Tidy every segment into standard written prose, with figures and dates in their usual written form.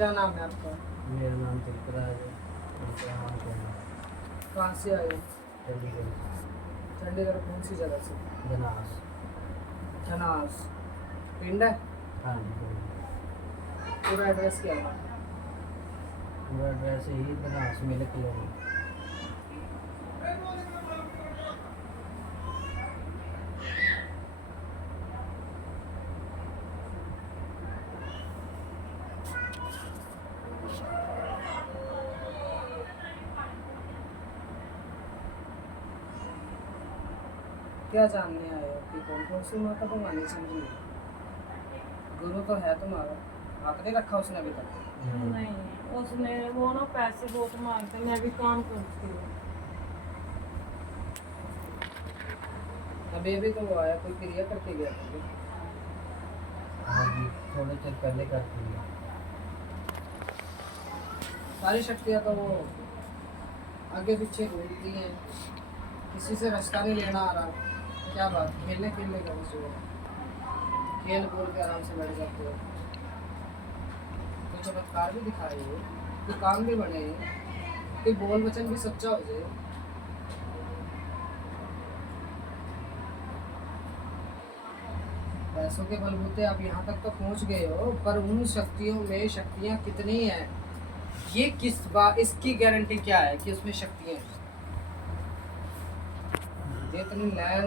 क्या नाम है आपका? मेरा नाम तिलकराज है। उनका नाम कहना कहाँ से आए? चंडीगढ़ चंडीगढ़ कौन सी जगह से? धनास। धनास पिंड है? हाँ जी बोलिए। पूरा एड्रेस क्या है? पूरा एड्रेस यही धनास मिल कॉलोनी। क्या जानने आए हो कि कौन कौन सी माता को मानी चाहिए? गुरु तो है तुम्हारा, हाथ नहीं रखा उसने अभी तक? नहीं, उसने वो ना पैसे बहुत मांगते, मैं भी काम करती हूँ। अभी अभी तो वो आया, कोई क्रिया करके गया था? हाँ जी थोड़े चेक पहले करती है। सारी शक्तियाँ तो वो आगे पीछे घूमती हैं, किसी से रास्ता नहीं लेना आ रहा। क्या बात, खेलने खेलने का कुछ हो, खेल कूद के आराम से बैठ जाते हो। कोई चमत्कार भी दिखाए हो, कोई काम भी बने, कोई बोल वचन भी सच्चा हो जाए। पैसों के बलबूते आप यहाँ तक तो पहुँच गए हो, पर उन शक्तियों में शक्तियाँ कितनी हैं, ये किस बात, इसकी गारंटी क्या है कि उसमें शक्तियाँ हैं? ये इतनी लाइन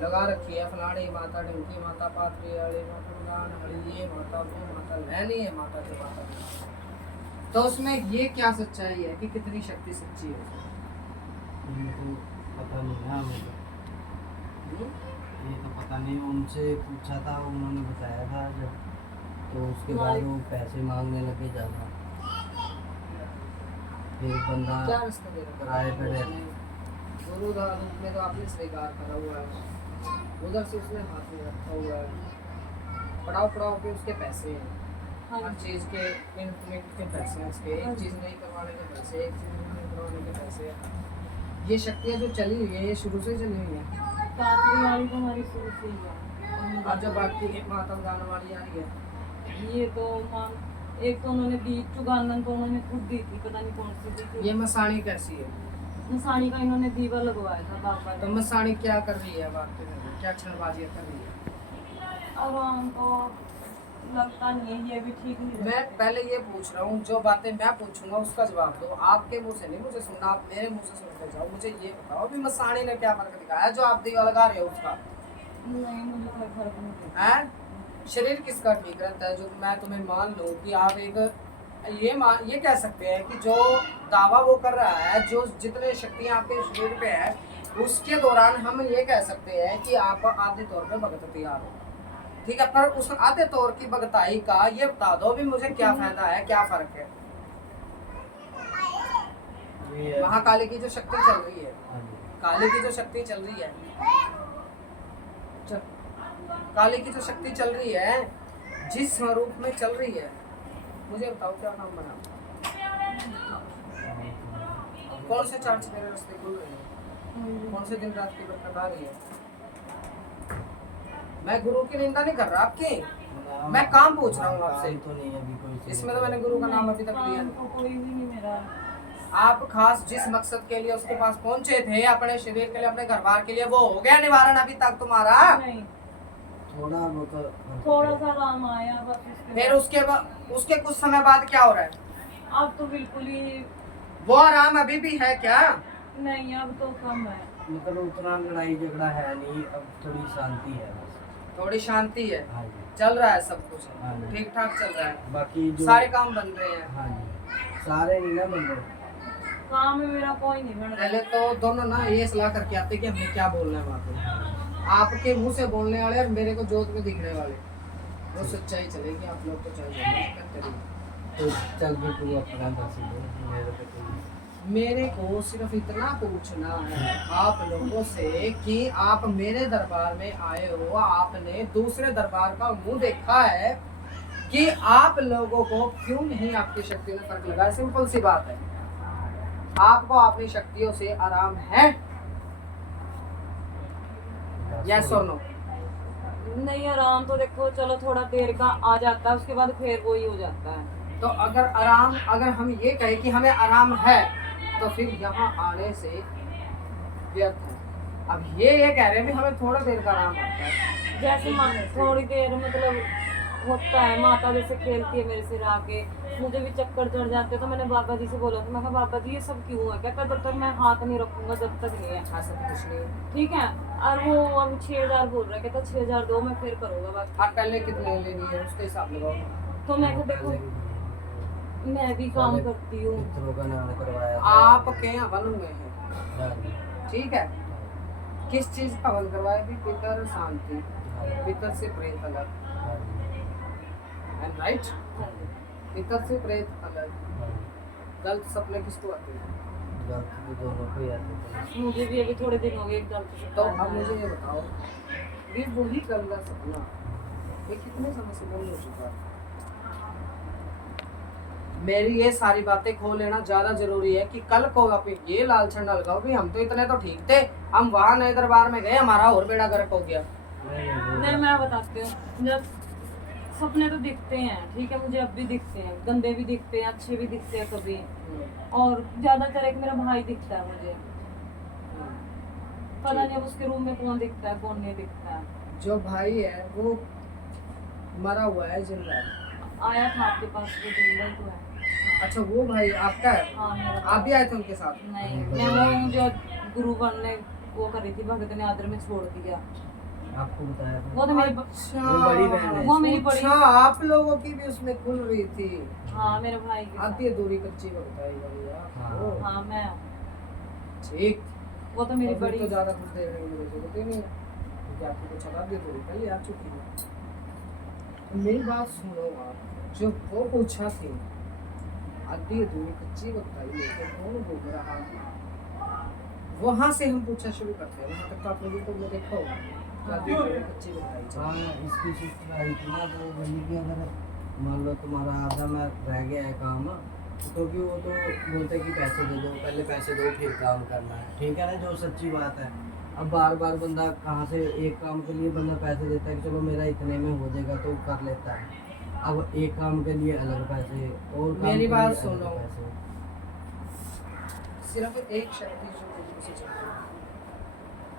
लगा रखी है, फलाड़ी माता, ढंकी माता, पात्री वाली माता, उड़ान हड़ी, ये माता, वो माता, लाइन ही है माता जो माता की। तो उसमें ये क्या सच्चाई है कि कितनी शक्ति सच्ची है? ये तो पता नहीं ना मुझे, हम्म? ये तो पता नहीं। उनसे पूछा था, उन्होंने बताया था जब, तो उसके बाद वो पैसे मांगने लगे ज़्यादा। फिर बंदा क्या रास्ता दे रखा किराए पे है? रहता। गुरु का रूप में तो आपने स्वीकार करा हुआ है, उधर से उसने हाथ में रखा हुआ है, पड़ाव पड़ाव पे उसके पैसे हैं, हाँ हर चीज़ के इन्वेस्टमेंट के पैसे हैं उसके, एक चीज़ नहीं करवाने के पैसे, एक चीज़ नहीं करवाने के पैसे हैं। ये शक्तियाँ जो चली हुई है, ये शुरू से चली हुई है। पात्री वाली तो हमारी शुरू से ही है। और जो बाकी एक माता गाने वाली आ रही है, ये तो एक तो उन्होंने दी चुगानन, तो उन्होंने खुद दी थी, पता नहीं कौन सी दी थी। ये मसाणी कैसी है? मसानी का इन्होंने दीवा लगवाया था बाबा तो ने। मसाणी क्या कर रही है बात में, क्या छलबाजियाँ कर रही है? और हमको लगता नहीं है ये भी ठीक नहीं मैं रहते। पहले ये पूछ रहा हूँ, जो बातें मैं पूछूंगा उसका जवाब दो, आपके मुंह से नहीं मुझे सुनना, आप मेरे मुंह से सुनते जाओ। मुझे ये बताओ भी मसाणी ने क्या फर्क दिखाया जो आप दीवा लगा रहे हो उसका? नहीं, मुझे कोई फर्क नहीं पड़ता। है शरीर किसका ठीक रहता है? जो मैं तुम्हें मान लूँ कि आप एक ये कह सकते हैं कि जो दावा वो कर रहा है, जो जितने शक्तियाँ आपके शरीर पे है, उसके दौरान हम ये कह सकते हैं कि आप आधे तौर पे भगत तैयार हो, ठीक है? पर उस आधे तौर की भगताई का ये बता दो भी मुझे क्या फायदा है, क्या फर्क है? ये है। महाकाली की जो शक्ति चल रही है, हाँ जी। काली की जो शक्ति चल रही है, काली की जो शक्ति चल रही है, जिस स्वरूप में चल रही है, मुझे बताओ क्या नाम बना? कौन से चार चफेरे रास्ते खुल रहे हैं? कौन से दिन रात की बरकत आ रही है? मैं गुरु की निंदा नहीं कर रहा आपकी, मैं काम पूछ रहा हूँ आपसे। तो नहीं अभी कोई। इसमें तो मैंने गुरु का नाम अभी तक लिया को कोई भी नहीं मेरा। आप खास जिस मकसद के लिए उसके पास पहुंचे थे, अपने शरीर के लिए, अपने घर बार के लिए, वो हो गया निवारण अभी तक तुम्हारा? नहीं, थोड़ा बहुत थोड़ा सा आराम आया बस। फिर उसके कुछ समय बाद क्या हो रहा है? अब तो बिल्कुल ही वो आराम अभी भी है क्या? नहीं, अब तो कम है। मतलब उतना लड़ाई झगड़ा है नहीं, अब थोड़ी शांति है बस। थोड़ी शांति है, हाँ जी। चल रहा है सब कुछ, हाँ जी। ठीक ठाक चल रहा है, बाकी जो सारे काम बन रहे हैं। हाँ जी, सारे नहीं ना बन रहे। काम में मेरा कोई नहीं बन रहा। पहले तो दोनों ना ये सलाह करके आते कि हमें क्या बोलना है वहाँ पे, आपके मुंह से बोलने वाले और मेरे को जोत में दिखने वाले, वो सच्चाई चलेगी। आप लोग तो चाहिए तो चल भी तू अपना दस दो, मेरे पे कोई। मेरे को सिर्फ इतना पूछना है आप लोगों से कि आप मेरे दरबार में आए हो, आपने दूसरे दरबार का मुंह देखा है कि आप लोगों को क्यों नहीं आपकी शक्ति में फर्क लगा? सिंपल सी बात है, आपको अपनी शक्तियों से आराम है? यस और नो? नहीं, आराम तो देखो चलो थोड़ा देर का आ जाता है, उसके बाद फिर वही हो जाता है। तो अगर हम ये कहें कि हमें आराम है तो फिर यहाँ आने से व्यर्थ है। अब ये कह रहे हैं भी हमें थोड़ा देर का आराम होता है। जैसे थोड़ी देर मतलब होता है, माता जैसे खेलती है मेरे सिर आके, मुझे भी चक्कर चढ़ जाते हैं, तो मैंने बाबा जी से बोला था, मैं कहा बाबा जी ये सब क्यों है? कहता जब तक मैं हाथ नहीं रखूंगा जब तक नहीं है। ऐसा तो कुछ नहीं। ठीक है। और वो अब 6000 बोल रहा है, कहता 6000 दो मैं फिर करूंगा बाकी। आप पहले कितने लेनी है उसके हिसाब लगाओ। तो मैं कहा देखो मैं भी काम करती हूँ। पितरों का नाम करवाया था। आपके हवन हुए हैं, हाँ जी, ठीक है, किस चीज का हवन करवाया भी? पितर शांति, हाँ जी, पितर से प्रेत अलग, हाँ जी, एंड राइट, हाँ जी। पितर से प्रेत अलग। हाँ जी। गलत सपने किसको आते हैं? गलत तो दोनों को ही आते थे। मुझे भी अभी थोड़े दिन हो गए एकदम से। तो अब मुझे ये बताओ, ये वही गंदा सपना ये कितने समय से बंद हो चुका है? मेरी ये सारी बातें खो लेना ज्यादा जरूरी है कि कल को आप ये लालचन न लगाओ भी हम तो इतने तो ठीक थे, हम वहां नए दरबार में गए हमारा और बेड़ा गर्क हो गया। नहीं मैं बताती हूँ, जब सपने तो दिखते हैं, ठीक है, मुझे अब भी दिखते हैं, गंदे भी दिखते हैं, अच्छे भी दिखते हैं कभी, और ज्यादातर एक मेरा भाई दिखता है मुझे, पता नहीं अब उसके रूम में कौन दिखता है कौन नहीं दिखता है। जो भाई है वो मरा हुआ है जिंदा है? आया था आपके पास वो जिंदा ही तो है। अच्छा वो भाई आपका है? हाँ मेरा। आप भी आए थे उनके साथ? नहीं मैं वो जो गुरुवर ने वो करी थी, भगत ने आदर में छोड़ दिया, आपको बताया था। वो तो मेरी अच्छा वो बड़ी बहन है। वो मेरी बड़ी। अच्छा आप लोगों की भी उसमें खुल रही थी? हाँ मेरे भाई के आती है दूरी कच्ची बताई वाली यार। हाँ। ओ, साथ। हाँ मैं, ठीक। वो तो मेरी और फिर बड़ी। तो ज्यादा कुछ देखने की मुझे जरूरत ही नहीं है क्योंकि आपको कुछ आती है दूरी पहले आ चुकी है। मेरी बात सुनो आप, जो वो पूछा थी आधी अधूरी कच्ची बताइए तो कौन बोल रहा है? वहां से हम पूछना शुरू करते हैं, वहां तक तो आप लोगों को देखा होगा कि आधी अधूरी कच्ची बताई चलो। हाँ, इसकी शिफ्ट आई थी ना, तो वही कि अगर मान लो तुम्हारा आधा में रह गया है काम, क्योंकि वो तो बोलते हैं कि पैसे दे दो, पहले पैसे दो फिर काम करना है, ठीक है ना, जो सच्ची बात है। अब बार बार बंदा कहाँ से एक काम के लिए बंदा पैसे देता है कि चलो मेरा इतने में हो जाएगा तो कर लेता है। अब एक काम के लिए अलग पैसे और काम मेरी के बात लिए अलग सुनो। पैसे। सिर्फ एक शक्ति जो पृथ्वी से चलती है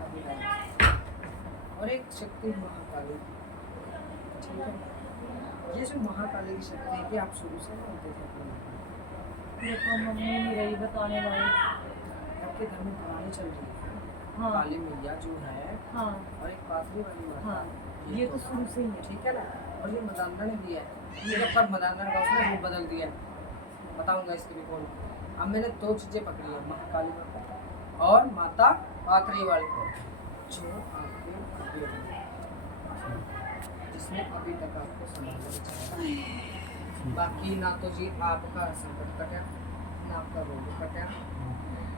अभी है, और एक शक्ति महाकाली, ठीक है। ये जो महाकाली की शक्ति है कि आप शुरू से मानते थे अपने? देखो मम्मी नहीं रही बताने वाली। आपके घर में कहानी चल रही है हाँ काली मैया जो है हाँ और एक पाथरी वाली माता। हाँ ये तो शुरू से ही है। ठीक है ना, और ये मदानगढ़ भी है, ये जब पर मदानगढ़ का उसने रूप बदल दिया है। बताऊंगा इसके भी कौन। अब मैंने दो चीजें पकड़ी है, महाकाली माता और माता पाथरी वाली, जो आपके भाग्य में, जिसने अभी तक आपको संभाला है। बाकी ना तो जी आपका संकट कटा ना आपका रोग कटा,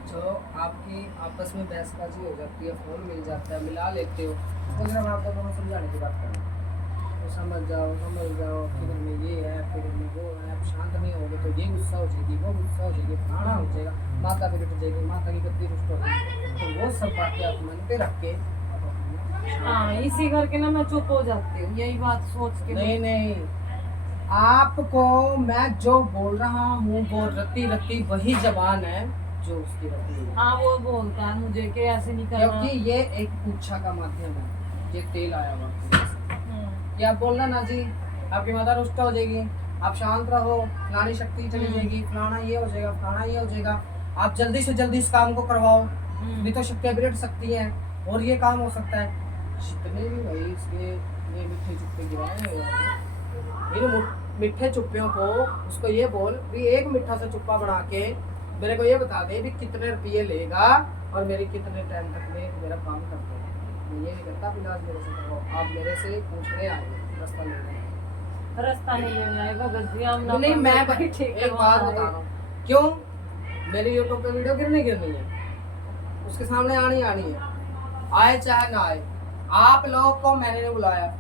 जो आपकी आपस में बहसबाजी हो जाती है, फोन मिल जाता है, मिला लेते हो, तो जब आप दोनों समझाने की बात करें तो समझ जाओ फिर में ये है फिर में वो है, आप शांत नहीं होगे तो ये गुस्सा हो जाएगी, वो गुस्सा हो जाएगी, फलाना हो जाएगा, माता भी रुट जाएगी, माता की गद्दी रुष्ट हो जाएगी। तो वो सब बातें आप मन पे रख के आप अपने हाँ इसी करके ना मैं चुप हो जाती हूँ, यही बात सोच के। नहीं नहीं, आपको मैं जो बोल रहा हूँ वो रत्ती रत्ती वही जबान है जो उसकी रत्ती है। हाँ वो बोलता है मुझे कि ऐसे नहीं करना। क्योंकि ये एक पूछा का माध्यम है, ये तेल आया हुआ है। ये आप बोलना ना जी आपकी माता रुष्ट हो जाएगी, आप शांत रहो, फलानी शक्ति चली जाएगी, फलाना ये हो जाएगा, फलाना ये हो जाएगा, आप जल्दी से जल्दी इस काम को करवाओ, भी तो शक्तियाँ बिगड़ सकती हैं और ये काम हो सकता है। जितने भी भाई इसके ये मिठे चुप्पे गिराए इन मिठे चुप्पियों को उसको ये बोल भी एक मिठा सा चुप्पा बना के मेरे को ये बता दे भी कितने रुपये लेगा और मेरे कितने टाइम तक में मेरा काम करते हैं। मैं ये नहीं करता फिलहाल मेरे से करवाओ, आप मेरे से पूछने आए रास्ता लेने। रास्ता नहीं लेने आए भगत जी, हम नहीं मैं भाई ठीक एक बात बता रहा हूँ, क्यों मेरी यूट्यूब पे वीडियो गिरनी है, उसके सामने आनी है, आए चाहे ना आए। आप लोगों को मैंने नहीं बुलाया,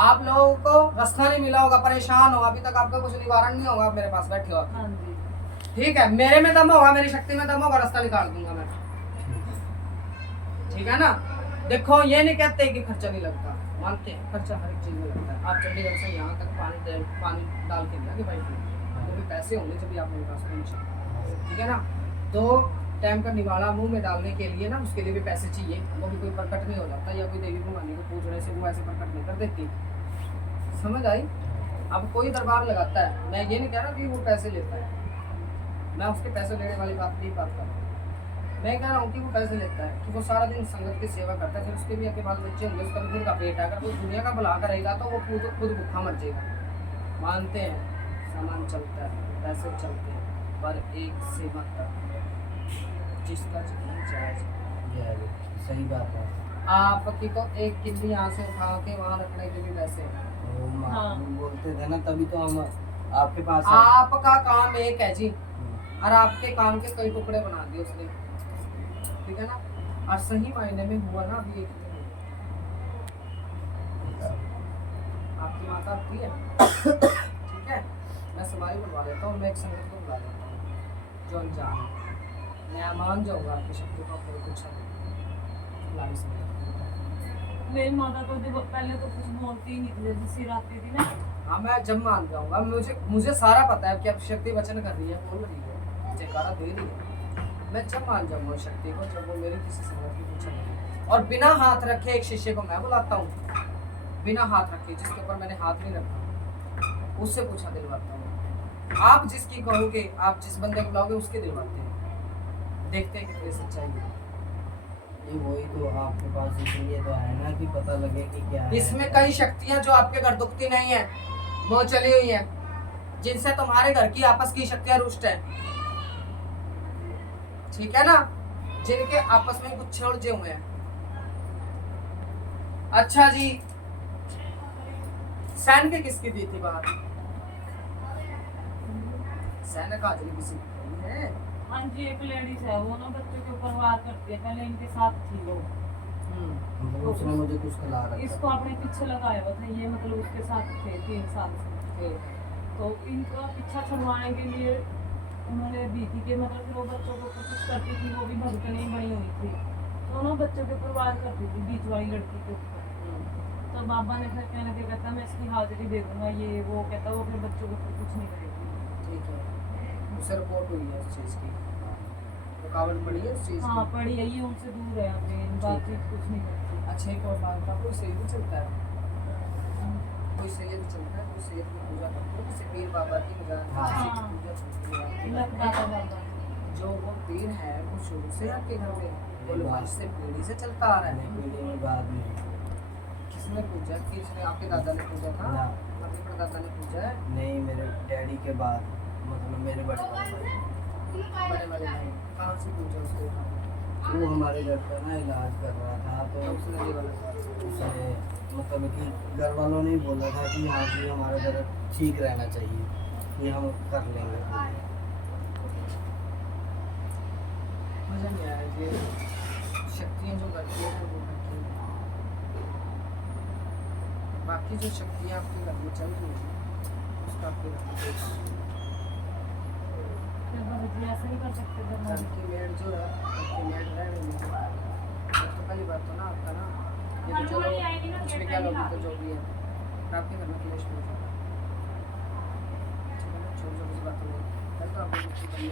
आप लोगों को रास्ता नहीं मिला होगा, परेशान हो, अभी तक आपका कुछ निवारण नहीं होगा, मेरे पास बैठे हो। हाँ जी ठीक है, मेरे में दम होगा, मेरी शक्ति में दम होगा, रास्ता निकाल दूंगा मैं, ठीक है ना। देखो ये नहीं कहते कि खर्चा नहीं लगता, मानते हैं खर्चा हर एक चीज में लगता है। आप चंडीगढ़ से यहाँ तक पानी डाल के गया कि भाई तो भी पैसे होंगे जब भी आप मेरे पास पहुंचे, ठीक है ना। तो टाइम का निवाला मुंह में डालने के लिए ना उसके लिए भी पैसे चाहिए, वो भी कोई प्रकट नहीं हो जाता, या कोई देवी भवानी को पूजने से वो ऐसे प्रकट नहीं कर देती, समझ आई। अब कोई दरबार लगाता है, मैं ये नहीं कह रहा कि वो पैसे लेता है, मैं उसके पैसे लेने वाली बात नहीं बात कर रहा हूँ। मैं कह रहा हूँ कि वो पैसे लेता है कि वो सारा दिन संगत की सेवा करता है, फिर उसके भी आगे बाल बच्चे होंगे, उसका भी खुद का पेट है, अगर वो दुनिया का भला करेगा तो वो खुद भूखा मर जाएगा। मानते हैं सामान चलता है, पैसे चलते हैं, पर एक सीमा तक जिसका जितना जायज। सही बात है। आपकी तो एक किडनी आंसू उठा के वहाँ रखने के भी पैसे हैं। हाँ। बोलते थे ना, तभी तो हम आपके पास आए। आपका काम एक है जी, और आपके काम के कई टुकड़े बना दिए उसने, ठीक है ना। और सही मायने में हुआ ना अभी एक दिन, आपकी माता आती है, ठीक है, मैं सवारी बुलवा लेता हूँ, मैं एक संगत को बुला लेता हूँ जो अनजान है, मैं मान जाऊँगा आपकी शक्ति को, आपको कुछ लाभी समझ। मेरी माता तो जब पहले तो कुछ बोलती ही नहीं थी, जैसे सिर आती थी ना। हाँ मैं जब मान जाऊँगा, मुझे सारा पता है कि अब शक्ति वचन कर रही है, बोल रही है, जयकारा दे रही है, मैं जब मान जाऊँगा शक्ति को, जब वो मेरी किसी संगत की पूछा नहीं। और बिना हाथ रखे एक शिष्य को मैं बुलाता हूँ, बिना हाथ रखे, जिसके ऊपर मैंने हाथ नहीं रखा, उससे पूछा दिलवाता हूँ। आप जिसकी कहोगे, आप जिस बंदे को बुलाओगे उसके दिलवाते हैं, देखते हैं कितनी सच्चाई है। ये वही तो आपके पास इसलिए तो है ना कि पता लगे कि क्या है। इसमें कई शक्तियां जो आपके घर दुखती नहीं है, वो चली हुई है, जिनसे तुम्हारे घर की आपस की शक्तियां रुष्ट है, ठीक है ना, जिनके आपस में कुछ उलझे हुए हैं। अच्छा जी, सैन के किसकी दी थी बात? सैन का हाजिरी किसी की है? हाँ जी, एक लेडीज है, वो ना बच्चों के ऊपर वार करती है, पहले इनके साथ थी वो। मतलब उसने मुझे कुछ खिला रखा इसको अपने पीछे लगाया हुआ था, ये मतलब उसके साथ थे 3 साल से। तो इनका पीछा छुड़वाने के लिए उन्होंने दी थी कि मतलब फिर वो बच्चों के ऊपर कुछ करती थी, वो भी भगतनी बनी हुई थी, तो ना बच्चों के ऊपर वार करती थी, बीच वाली लड़की के ऊपर। तो बाबा ने फिर कहने के कहता मैं इसकी हाजिरी दे दूंगा, ये वो कहता वो फिर बच्चों के ऊपर कुछ नहीं करेगी। ठीक है, उसे रिपोर्ट हुई है उस चीज़ की, रुकावट पड़ी है उस चीज़ हाँ की। पड़ी है, ये उनसे दूर है, अभी बातचीत कुछ नहीं करती। अच्छा एक और बात था, कोई सही भी चलता है, कोई सैयद चलता है, कोई सैयद की पूजा करता है, किसी पीर बाबा की पूजा हाँ। किसी की पूजा चलती है। लखदाता बाबा जो वो पीर है वो शुरू से आपके घर में बोले वंश से पीढ़ी से चलता आ रहा है। पीढ़ी में बाद में किसने पूजा, किसने? आपके दादा ने पूजा था, ना। आपके परदादा ने पूजा है? नहीं, मेरे डैडी के बाद, मतलब मेरे बड़े भाई। बड़े वाले भाई कहाँ से पूजा उसको? वो हमारे घर का ना इलाज कर रहा था, तो तो उसने ये वाला उसने मतलब कि घर वालों ने बोला था कि हाँ जी हमारे घर ठीक रहना चाहिए, कि हम कर लेंगे पूजा। मुझे नहीं आया कि शक्तियाँ जो करती हैं वो करती हैं, बाकी जो शक्तियाँ आपके घर में चल रही हैं उसका आपके घर में कोई काम नहीं। फिर बाबा जी ऐसा नहीं कर सकते घर दरबार। की मेड जो है, घर की मेड रह रही है, तो पहली बात तो ना आपका ना ये तो चलो कुछ भी क्या लोगी तो जो भी है, पर आपके घर में क्लेश नहीं होता, ठीक है ना, छोटी छोटी सी बातों में कल तो आप लोग कुछ करने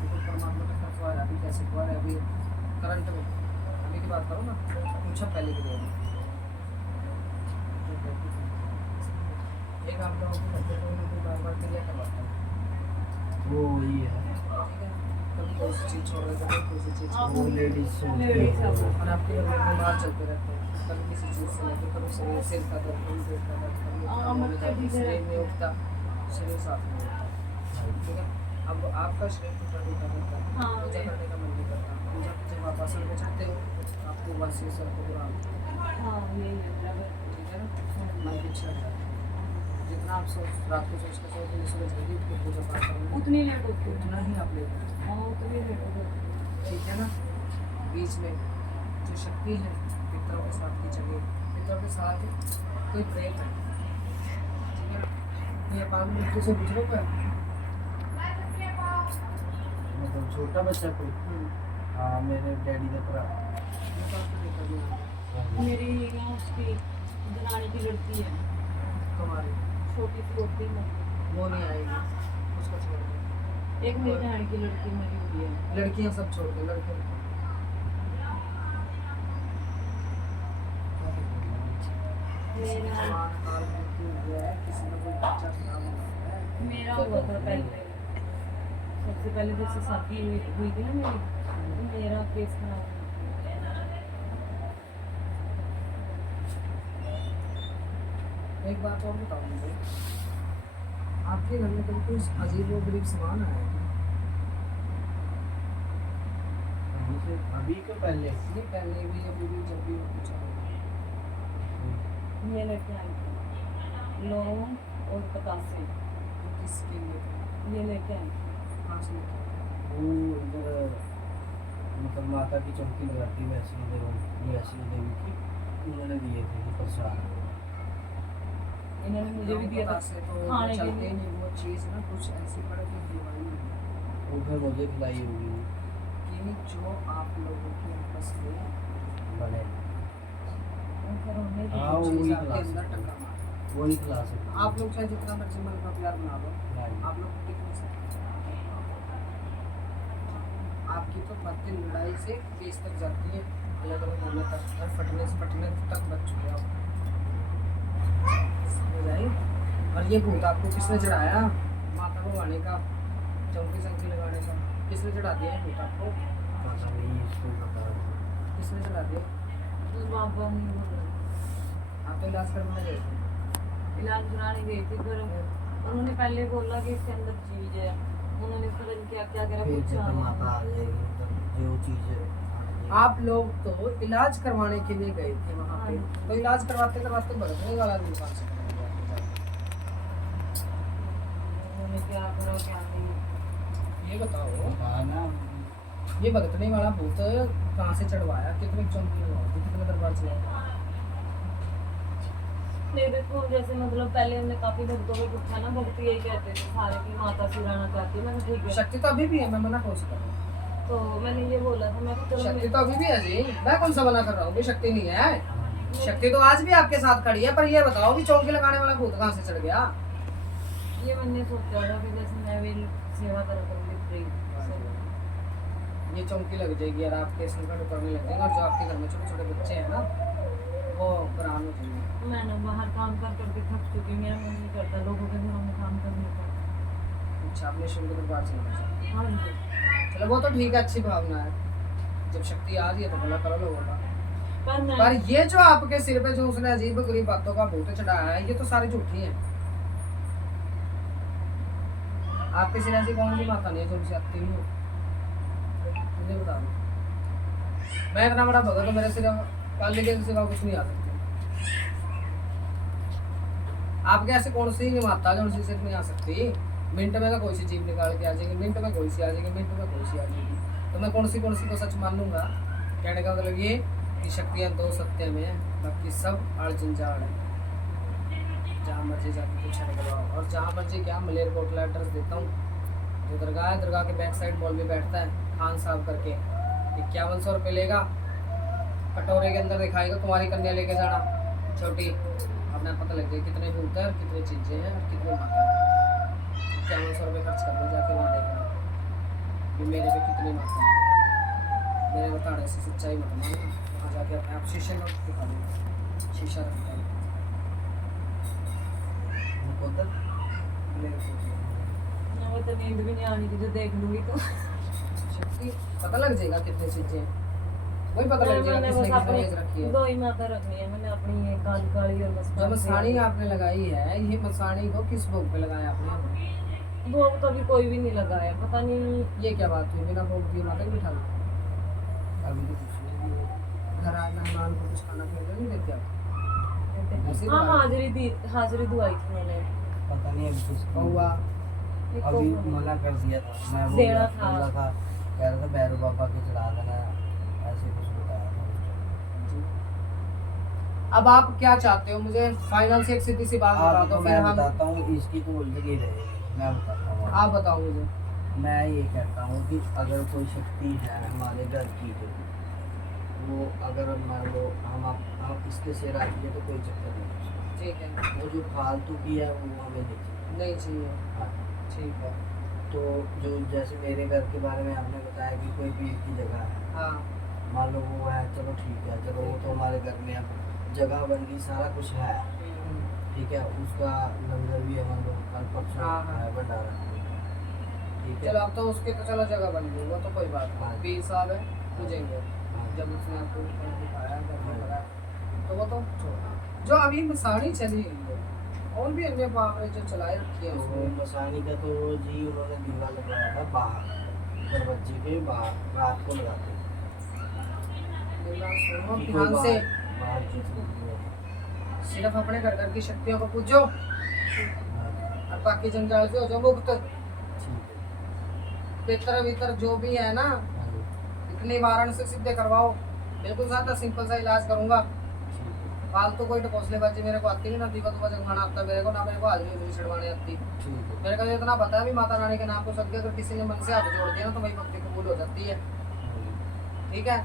देखो परमात्मा का तरफ हुआ है, अभी कैसे हुआ है, अभी करंट में अभी की बात करो ना, कुछ पहले की देर एक आप लोगों को बच्चे को बार बार क्लियर करवाता है, वो वही है, ठीक है, कभी कोई सी चीज़ छोड़ रहे थे, कोई सी चीज़ छोड़ वो रहे थे। लेडीज लेडीज है वो। और आपके घर में बीमार चलते रहते हैं, कभी किसी चीज़ से लेकर कभी सिर का दर्द, कभी पेट का दर्द, कभी हाँ, बच्चे भी शरीर में उठता, शरीर साफ नहीं होता, ठीक है। अब आपका शरीर टूटा टूटा रहता है, हाँ, पूजा करने का मन नहीं करता, पूजा जब आप आसन में चढ़ते हो आपको बस ये सब प्रोग्राम, हाँ यही है बराबर। ठीक है ना, मन की इच्छा रहता है, जितना आप रात को सोच कर सोते हैं सुबह जल्दी उठ के पूजा पाठ करोगे उतनी लेट होती है। उतना ही आप लेते हैं, हाँ उतनी लेट होती है। ठीक है ना। बीच में जो शक्ति है पितरों के साथ की जगह, पितरों के साथ कोई प्रेम है, ठीक है ना। ये पान मृत्यु से गुजरो पर मतलब छोटा बच्चा कोई, हाँ मेरे डैडी का भरा। मेरी ना उसकी दरानी की लड़की है, तुम्हारी छोटी सी होती है, वो नहीं आएगी, उसको छोड़ दो। एक मेरी बहन की लड़की मरी हुई है। लड़कियां सब छोड़ दो, लड़के मेरा किसी का कोई बच्चा खराब हुआ है। मेरा हुआ था पहले, सबसे पहले जैसे शादी हुई थी ना मेरी, तो मेरा केस खराब हुआ। एक बात और बताओ मुझे, आपके घर में कभी कोई अजीब व गरीब सामान आया है? कहीं से अभी के पहले नहीं पहले भी, अभी भी, जब भी कुछ आया? ये लेके आई थी लौंग और पतासे, तो किसके लिए था? ये लेके आई थी। कहाँ से लेके आए? वो इधर मतलब माता की चौकी लगाती है वैष्णो देवी की, उन्होंने दिए थे वो प्रसाद। इन्होंने मुझे भी दिया था से तो खाने के चलते लिए। नहीं, वो चीज़ ना कुछ ऐसी पड़े कि दीवानी है वो फिर मुझे खिलाई होगी कि जो आप लोगों की आपस में बड़े। और फिर हमने हाँ, वो चीज़ वही आपके क्लास अंदर है। टक्कर मारे। वही क्लास है। आप लोग चाहे जितना मर्जी मन का प्यार बना लो, नहीं। आप लोग टिक नहीं सकते। आपकी तो बातें लड़ाई से केस तक जाती है, अलग अलग होने तक, और फटने तक बच चुके हो। समझ आई? और ये भूत आपको किसने चढ़ाया? माता भवानी का चौकी संकी लगाने का किसने चढ़ा दिया ये भूत आपको? पता नहीं, इसको पता है। किसने चढ़ा दिया? तो बाबा नहीं बोल रहे, आप तो इलाज करवाने गए थे। इलाज कराने गई थी, फिर उन्होंने पहले बोला कि इसके अंदर चीज है, उन्होंने पता नहीं क्या क्या करा, फिर कुछ जब माता आ जाएगी तो जो चीज़ आप लोग तो इलाज करवाने के लिए गए थे वहाँ पे, तो इलाज करवाते करवाते भगतने वाला भी दुकान से करने गया था। उन्होंने क्या करा क्या नहीं। ये बताओ, हाँ ना, ये भगतने वाला भूत कहाँ से चढ़वाया, कितने चौंकी लगवाई थी, कितने दरबार चलाया? नहीं देखो, जैसे मतलब पहले हमने काफी भक्तों को पूछा ना, भक्त यही कहते थे सारे की माता सिराना चाहती है। मैंने ठीक है, शक्ति तो अभी भी है, मैं मना कौन सा कर रहा हूँ? तो मैंने ये बोला था, मैं कि चलो शक्ति तो अभी भी है जी, मैं कौन सा मना कर रहा हूँ कि शक्ति नहीं है? शक्ति तो आज भी आपके साथ खड़ी है, पर ये बताओ कि चौकी लगाने वाला भूत कहाँ से चढ़ गया? ये मैंने सोचा था कि जैसे मैं भी सेवा करा करूँगी फ्री। ये चौकी लग जाएगी और आपके संकट उतरने लग जाएंगे, और जो आपके घर में छोटे छोटे बच्चे हैं ना, वो कुरान हो जाएंगे। मैं ना बाहर काम कर करके थक चुकी हूँ, मेरा मन नहीं करता लोगों के घरों में काम करने का। अच्छा, आपने शिव के दरबार चलाना चाहिए। हाँ जी, चलो वो तो ठीक है, अच्छी भावना है, जब शक्ति आ रही है तो भला करो लोगों का। पर मैं पर ये जो आपके सिर पे जो उसने अजीब गरीब बातों का भूत चढ़ाया है, ये तो सारी झूठी हैं। आपके सिर ऐसी कौन सी माता नहीं है जो उनसे आती नहीं हो? मुझे बता दो, मैं इतना बड़ा भगत हूँ, मेरे सिर काली के सिवा कुछ नहीं आ सकते। आपके ऐसे कौन सी माता जो उनसे सिर नहीं आ सकती? मिनट में तो कोई सी जीप निकाल के आ जाएगी, मिनट में कोई सी आ जाएगी, मिनट में कोई सी आ जाएगी, तो मैं कौन सी को सच मान लूंगा? कहने का मतलब ये कि शक्तियाँ दो सत्य में है, बाकी सब आड़ जंजाड़ है। जहाँ मर्जी जाके पूछा निकलवाओ, और जहाँ मर्जी क्या, मलेरकोटला एड्रेस देता हूँ, जो दरगाह है, दरगाह के बैक साइड मॉल में बैठता है खान साहब करके, 5100 रुपये लेगा, कटोरे के अंदर दिखाएगा तुम्हारी कन्या लेके जाना छोटी, अपना पता लग जाए कितने भूत है और कितनी चीज़ें हैं और कितनी माता है। 5100 रुपये खर्च कर लो, जाके वहाँ देखना कि मेरे पे कितनी माता है। मेरे बताने से सच्चाई मत मानो, वहाँ जाके अपने आप शीशे में दिखा दो, शीशा रखता है वो खुद मैं तो नींद भी नहीं आनी थी, जो देख लूंगी तो शक्ति पता लग जाएगा कितनी चीज़ें, वही पता लग जाएगा मैंने किसने बस किसने भेज रखी अपनी है। दो ही माता रखनी है, मैंने अपनी एक काली काली और बस जो मसाणी आपने लगाई है, ये मसाणी को किस भोग पे लगाया आपने? भोग तो अभी कोई भी नहीं लगाया, पता नहीं। ये क्या बात हुई, बिना भोग दिए माता बिठा लो? अभी तो कुछ नहीं है। घर आए मेहमान को कुछ खाना पीना नहीं देते आप? ऐसे ही हाँ, तो हाजिरी दुआई थी मैंने। पता नहीं अभी कुछ कौवा एक अभी को- मना कर दिया था, मैं देना बोला था, कह रहा था भैरव बाबा के चढ़ा देना, ऐसे कुछ बताया था। अब आप क्या चाहते हो, मुझे फाइनल से एक सीधी सी बात बता आपको दो, फिर मैं हम बताता हूँ, इसकी तो उलझी रहेगी, मैं बताता हूँ। आप बताओ मुझे। मैं ये कहता हूँ कि अगर कोई शक्ति है हमारे घर की, जो वो अगर मान लो हम इसके सिर आती है तो कोई चक्कर नहीं, ठीक है, वो जो फालतू की है वो हमें दे, नहीं चाहिए। हाँ। ठीक है। तो जो जैसे मेरे घर के बारे में आपने बताया कि कोई भी एक ही जगह है, हाँ मान लो वो है, चलो ठीक है, चलो वो तो हमारे घर में अब जगह बन गई, सारा कुछ है, ठीक है, उसका लंगर भी है, मान लो कल परसों हाँ, हाँ। है भंडारा, ठीक है। चलो अब तो उसके तो चलो जगह बन गई, वो तो कोई बात हाँ। नहीं, 20 साल है पूजेंगे। हाँ। जब उसने आपको ऊपर दिखाया घर में हाँ। लगाया, तो वो तो छोड़ो। जो अभी मसाणी चली हुई है और भी अन्य पावरें जो चलाए रखी है तो उसमें, मसानी का तो जी उन्होंने दीवा लगवाया था बाहर, दरवाजे के बाहर, रात को लगाते हैं। मेरा सुनो कि कोई ध्यान से, बाहर चीज नहीं है। सिर्फ अपने घर घर की शक्तियों को पूजो हाँ, और बाकी जंजाल से हो जाओ मुक्त। ठीक है। पितर वितर जो भी है ना, हाँ जी, इतनी वाराणसी से सिद्धे करवाओ, बिल्कुल सादा सिंपल सा इलाज करूंगा। ठीक है। फालतू कोई टपोसलेबाजी मेरे को आती नहीं, ना दीवा दुआ जगवाना आता मेरे को, ना मेरे को हाजरी हुजरी छड़वानी आती। ठीक है। मेरे को तो इतना पता है भी माता रानी के नाम को सदके अगर किसी ने मन से हाथ जोड़ दिया ना तो वही भक्ति कबूल हो जाती है। हाँ जी, ठीक है,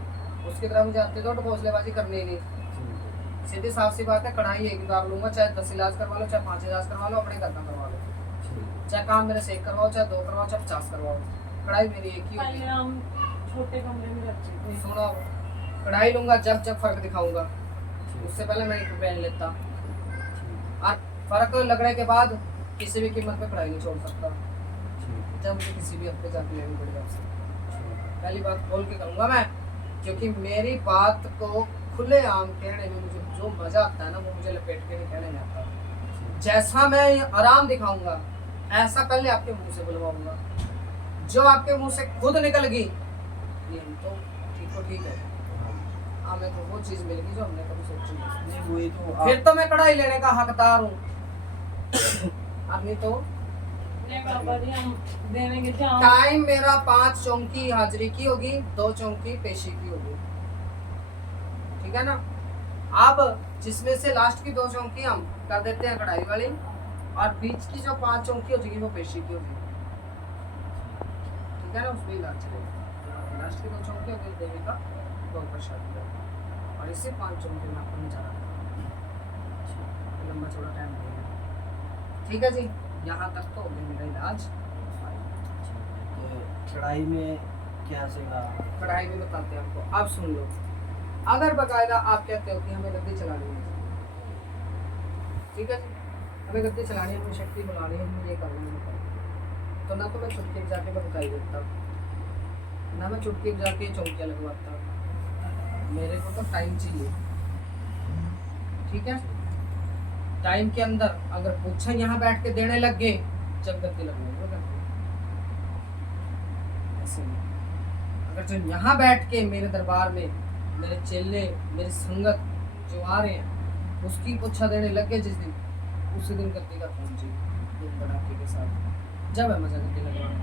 उसकी तरह मुझे आती तो टपोसलेबाजी करनी ही नहीं। ठीक है। सीधी साफ सी बात है, कढ़ाई एक दाग लूंगा, चाहे 10 इलाज करवा लो, चाहे 5 इलाज करवा लो, अपने घर में करवा लो। ठीक है। चाहे काम मेरे से एक करवाओ, चाहे 2 करवाओ, चाहे 50 करवाओ, कढ़ाई मेरी एक ही पहले होगी। हम छोटे कमरे में रहते थे। सुनो, कढ़ाई लूंगा जब जब फर्क दिखाऊंगा, ठीक उससे पहले मैं एक पहन लेता। ठीक और फर्क लगने के बाद किसी भी कीमत पे कढ़ाई नहीं छोड़ सकता, ठीक जब मुझे किसी भी हफ्ते जाके लेनी पड़ी आपसे। ठीक पहली बात खोल के करूंगा मैं, क्योंकि मेरी बात को खुले आम कहने में मुझे जो मजा आता है ना, वो मुझे लपेट के नहीं कहने में आता। जैसा मैं आराम दिखाऊंगा ऐसा पहले आपके मुंह से बुलवाऊंगा, जो आपके मुंह से खुद निकल गई ये हम तो ठीक हो ठीक है, हाँ। हमें तो वो चीज मिल गई जो हमने कभी सोची नहीं। नहीं वही तो फिर तो मैं कढ़ाई लेने का हकदार हूँ। अब नहीं तो नहीं बाबा जी, हम देवेंगे जहाँ टाइम मेरा 5 चौंकी हाजिरी की होगी, 2 चौंकी पेशी की होगी, ठीक है ना। अब जिसमें से लास्ट की 2 चौंकी हम कर देते हैं कढ़ाई वाली, और बीच की जो 5 चौंकी हो जाएगी वो पेशी की होगी, ठीक है ना, उसमें इलाज चलेगा। लास्ट की 2 चौंकी होगी देवी का भोग प्रसाद का, और इससे 5 चौंकी में आपको नजारा लंबा चौड़ा टाइम देगा, ठीक है जी। यहाँ तक तो हो गया मेरा इलाज। तो कढ़ाई में क्या सेगा? कढ़ाई भी बताते हैं आपको, आप सुन लो। अगर बकायदा आप कहते हो कि हमें गद्दी चलानी है, ठीक है जी, हमें गद्दी चलानी है, हमें शक्ति बुलानी है, हमें ये करना है, तो ना तो मैं चुटकी बजा के बकाई देता, ना मैं चुटकी बजा के चौकियाँ लगवाता, मेरे को तो टाइम चाहिए, ठीक है। टाइम के अंदर अगर पूछा यहाँ बैठ के देने लग गए, जब गद्दी लगने वो करते ऐसे नहीं। अगर जो यहाँ बैठ के मेरे दरबार में मेरे चेले मेरी संगत जो आ रहे हैं उसकी पूछा देने लग गए जिस दिन, उसी दिन गद्दी का फोन चाहिए एक धड़ाके के साथ, जब है मजा गद्दी लगवाना।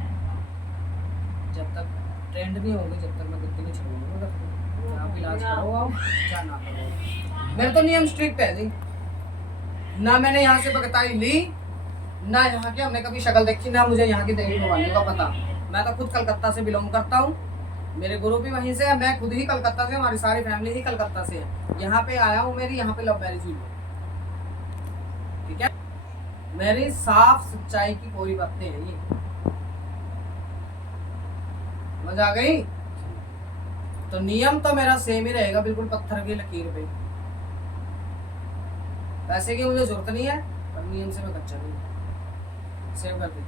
जब तक ट्रेंड नहीं होगी जब तक मैं गद्दी नहीं छुड़ूंगा। आप इलाज करो आओ या ना करो, मेरे तो नियम स्ट्रिक्ट है जी। ना मैंने यहाँ से भगताई ली, ना यहाँ की हमने कभी शक्ल देखी, ना मुझे यहाँ की देवी भवानी का पता। मैं तो खुद कलकत्ता से बिलोंग करता हूँ, मेरे गुरु भी वहीं से है, मैं खुद ही कलकत्ता से, हमारी सारी फैमिली ही कलकत्ता से है। यहाँ पे आया हूँ, मेरी यहाँ पे लव मैरिज हुई, ठीक है। मेरी साफ सच्चाई की कोई बातें हैं ये, समझ आ गई। तो नियम तो मेरा सेम ही रहेगा, बिल्कुल पत्थर की लकीर पे। पैसे की मुझे जरूरत नहीं है, पर नियम से मैं कच्चा नहीं, सेव कर दे।